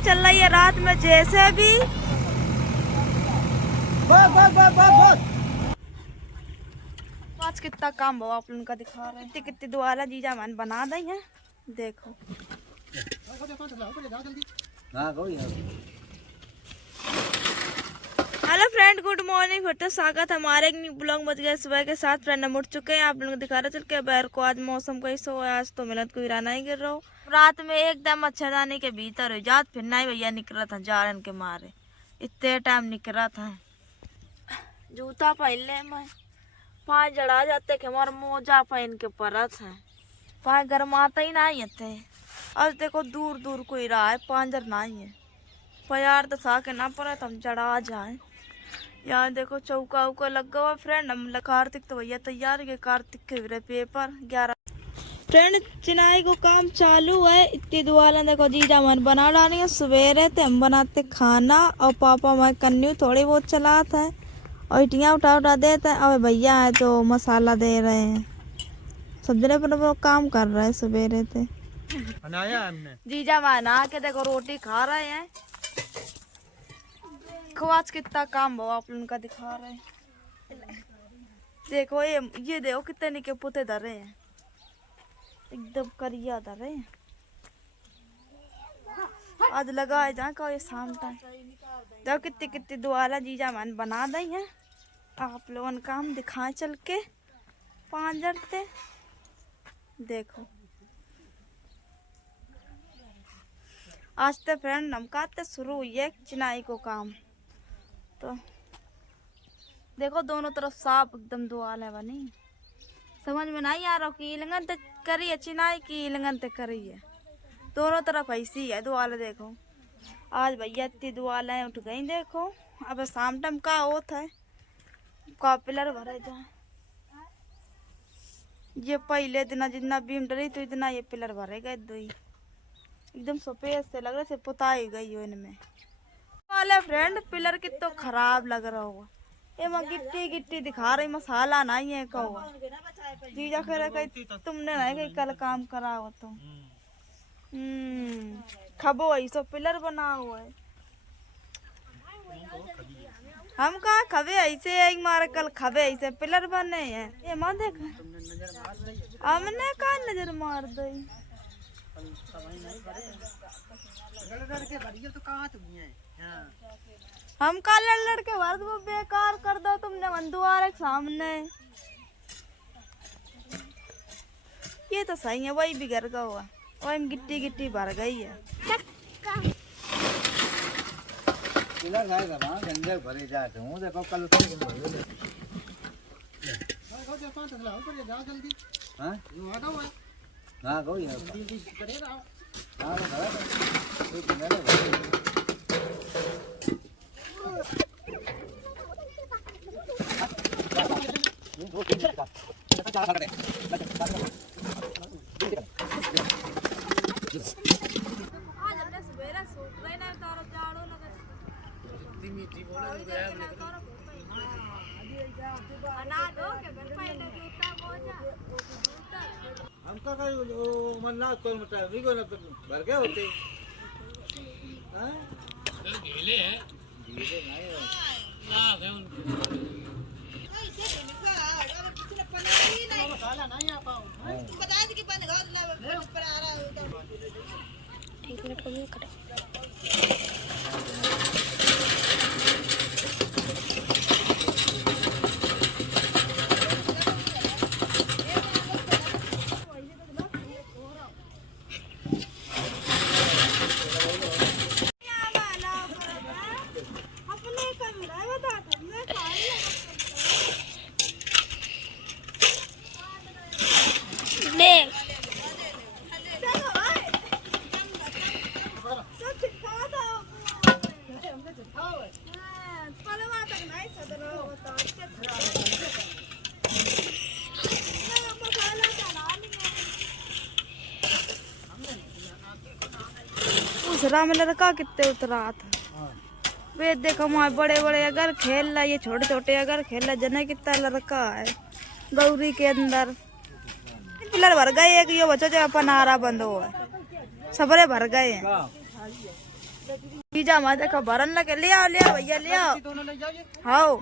चल रही है रात में जैसे भी। आज कितना काम हुआ आप लोगों का दिखा रहे हैं। कितनी दुआला जीजा मान बना दी है देखो। Hello friend, good morning. फिर तो स्वागत हमारे एक न्यू ब्लॉग मच गया सुबह के साथ। फ्रेंड हम उठ चुके हैं, आप लोगों को दिखा रहे चल के बैर को। आज मौसम कैसा हो, आज तो मिलत को गिरा नहीं गिर रहा हो। रात में एकदम मच्छरदानी के भीतर हो जात, फिर नहीं भैया निकला था जारन के मारे, इतने टाइम निकला था। जूता पहन ले मैं, पाँव जड़ा जाते कि हमारे मोजा पहन के परत है, पाँव गर्माता ही नहीं थे। आज देखो दूर दूर कोई रहा है, पांजर नहीं है, प्यार तो सा के ना परत हम जड़ा जाए। यहाँ देखो चौका उका लगा हुआ फ्रेंड। हम कार्तिक तो भैया तैयार है, कार्तिक के रहे पेपर 11। फ्रेंड चिनाई को काम चालू है। इतनी दुआला देखो जीजा मन बना डाली है। सवेरे थे हम बनाते खाना और पापा मैं कन्यू थोड़ी बहुत चलाते है और इटियाँ उठा उठा देते हैं। अब भैया है तो मसाला दे रहे हैं, सब जने पर काम कर रहे हैं। सवेरे थे बनाया हमने, जीजा बना के देखो रोटी खा रहे हैं। आज कितना काम हुआ आप लोगों का दिखा रहे हैं। देखो ये देखो कितने निके पुते धरे हैं, एकदम करिया धरे हैं। आज लगा है जहाँ का ये शाम टाइम देखो कितनी कितनी दुआला जीजा मन बना दी है। आप लोगों का काम दिखाए चल के पांजरते देखो। आज तो फ्रेंड हम कहते शुरू हुई है चिनाई को काम। तो देखो दोनों तरफ साफ एकदम दुआल है बनी। समझ में नहीं आ रहा कि लंगन तक करी है चिनाई की लंगन तक करी है, दोनों तरफ ऐसी है दुआल। देखो आज भैया इतनी दुआलें उठ गई देखो। अब शाम टाइम का होता है का पिलर भरे जाए। ये पहले दिन जितना बीम डरी तो इतना ये पिलर भरे गए दो ही, एकदम सफेद से लग रहे से पुताई गई हो इनमें वाले फ्रेंड। पिलर की तो खराब लग रहा होगा, ये मैं गिट्टी गिट्टी दिखा रही, मसाला नहीं है कौआ। जीजा कह रहे कहीं तुमने नहीं कहीं कल काम करा हो तो खबो ऐसा पिलर बना हुआ है। हम कहा खबे ऐसे एक मारे कल खबे ऐसे पिलर बने हैं। ये माँ देखा हमने कहा नजर मार दी। हम का लड़के वर्द वो बेकार कर दो तुमने मंदुआर के सामने। ये तो सही है, वही बिगड़ गया हुआ, वही में गिट्टी गिट्टी भर गई है। भरे जाते हूँ देखो कल हाँ कोई हमका का मन ना तो मत नहीं को ना भर गए होते हैं गीले है गीले नहीं ना गए उनके मसाला नहीं आ पाओ बता दे कि बन गया पर आ रहा है। एक मिनट को कट दूसरा में लड़का कितने उतरा था वे देखो वहाँ बड़े बड़े अगर खेल रहा, ये छोटे छोटे अगर खेल रहा। जने कितना लड़का है गौरी के अंदर पिलर भर गए। एक यो बच्चों जो अपन आरा बंद हुआ है, सबरे भर गए हैं। जीजा हमारे देखो भरन लगे, ले आओ भैया ले आओ। दोनों ले जाइए। हाँ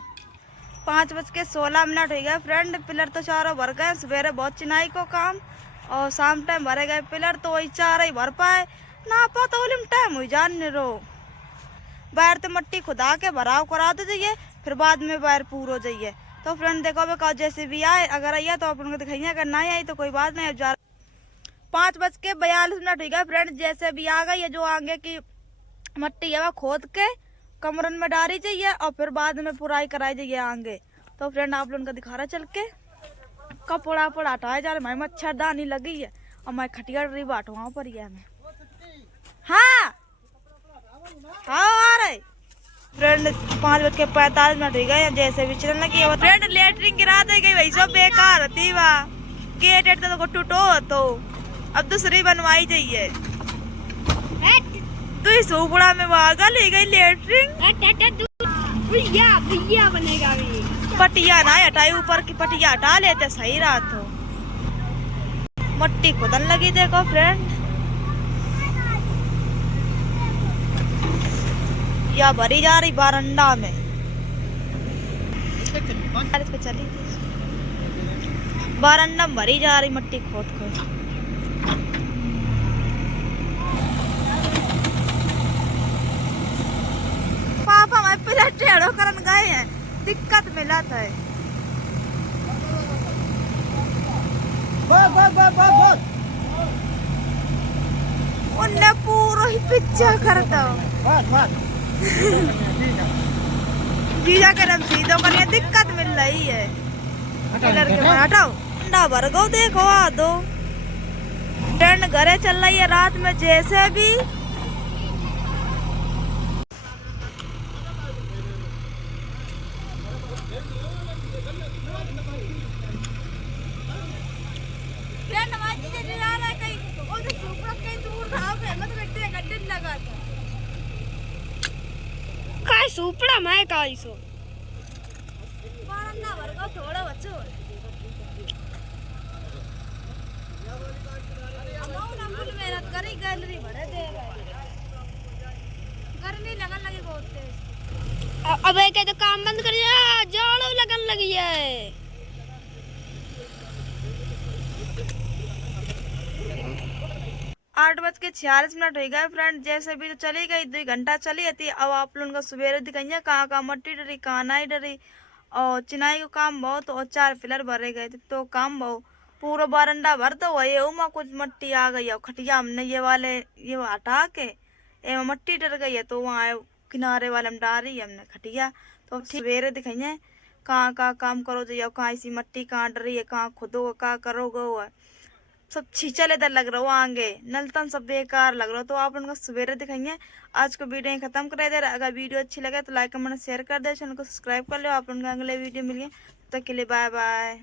5:16 हो गए फ्रेंड। पिलर तो चारों भर गए। सवेरे बहुत चिनाई को काम और शाम टाइम भरे गए पिलर, तो वही चार ही भर पाए ना पा तो टाइम हुई जानने रो। बाहर तो मट्टी खुदा के भराव करा दे जाइए, फिर बाद में बाहर पूर हो जाइए। तो फ्रेंड देखो बेका जैसे भी आए, अगर आइए तो अपन को दिखाइए, अगर नहीं आई तो कोई बात नहीं। अब जा 5:42 हो गए फ्रेंड। जैसे भी आ गई है, जो आगे की मट्टी है वह खोद के कमरन में डाली जाइए और फिर बाद में पुराई कराई जाइए आगे। तो फ्रेंड आप लोगों को दिखा रहा चल के कपड़ा हटाए जा रहे। मैं मच्छरदानी लगी है और मैं खटिया रही बांट वहां पर ही है मैं। हाँ आ रहे फ्रेंड। 5:45 हो गए। जैसे भी चलने लगी फ्रेंड। लेटरिन गिरा दे गई वही सब बेकार होती वाह। गेट तो टूटो तो अब दूसरी बनवाई जाइए। तो इस उपड़ा में वागा ले गई लेटरिन। भैया बनेगा पटिया ना हटाई, ऊपर की पटिया हटा लेते सही रहा। तो मट्टी खुदन लगी देखो फ्रेंड। या भरी जा रही बारंडा में। इस पे चली बारंडा में भरी जा रही मट्टी खोद खोद। पापा मैं पिलर टेढ़ो करन गए हैं, दिक्कत मिला था। उन्ने पूरा ही पिक्चर करता जीजा के रम सीधो करिए, दिक्कत मिल रही है। पिलर के हटाओ ठंडा भर गो देखो आ दो। ट्रेन घरे चल रही है रात में जैसे भी। सुपड़ा मैं का इसो बारंदा भर को थोड़ा बच्चो ना फुल मेहनत करी, गैलरी भरे दे गर्मी लगन लगी बहुत तेज। अब एक तो काम बंद कर जाड़ो लगन लगी है। 8:46 हो गए फ्रेंड। जैसे भी तो चली गई 2 घंटा चली थी। अब आप लोगों का सवेरे दिखाइए कहाँ मट्टी डरी कहाँ नहीं डरी। और चिनाई का काम बहुत और 4 पिलर भरे गए थे तो काम बहुत पूरा बारंडा भर तो वही उमा कुछ मट्टी आ गई। और खटिया हमने ये हटा के एवं मट्टी डर गई है, तो वहाँ किनारे वाले में डाल रही है हमने खटिया। तो सवेरे दिखाइए कहाँ काम करो जाइए, कहाँ ऐसी मट्टी कहाँ डर रही है, कहाँ खुदो कहाँ करोगे। सब छींचा इधर लग रहा हो आगे नलतन सब बेकार लग रहा हो। तो आप उनको सवेरे दिखाइए। आज को वीडियो खत्म कर दे। अगर वीडियो अच्छी लगे तो लाइक कमेंट शेयर कर दे, चैनल को सब्सक्राइब कर लो। आप उनका अगले वीडियो मिलिए, तब तक के लिए बाय बाय।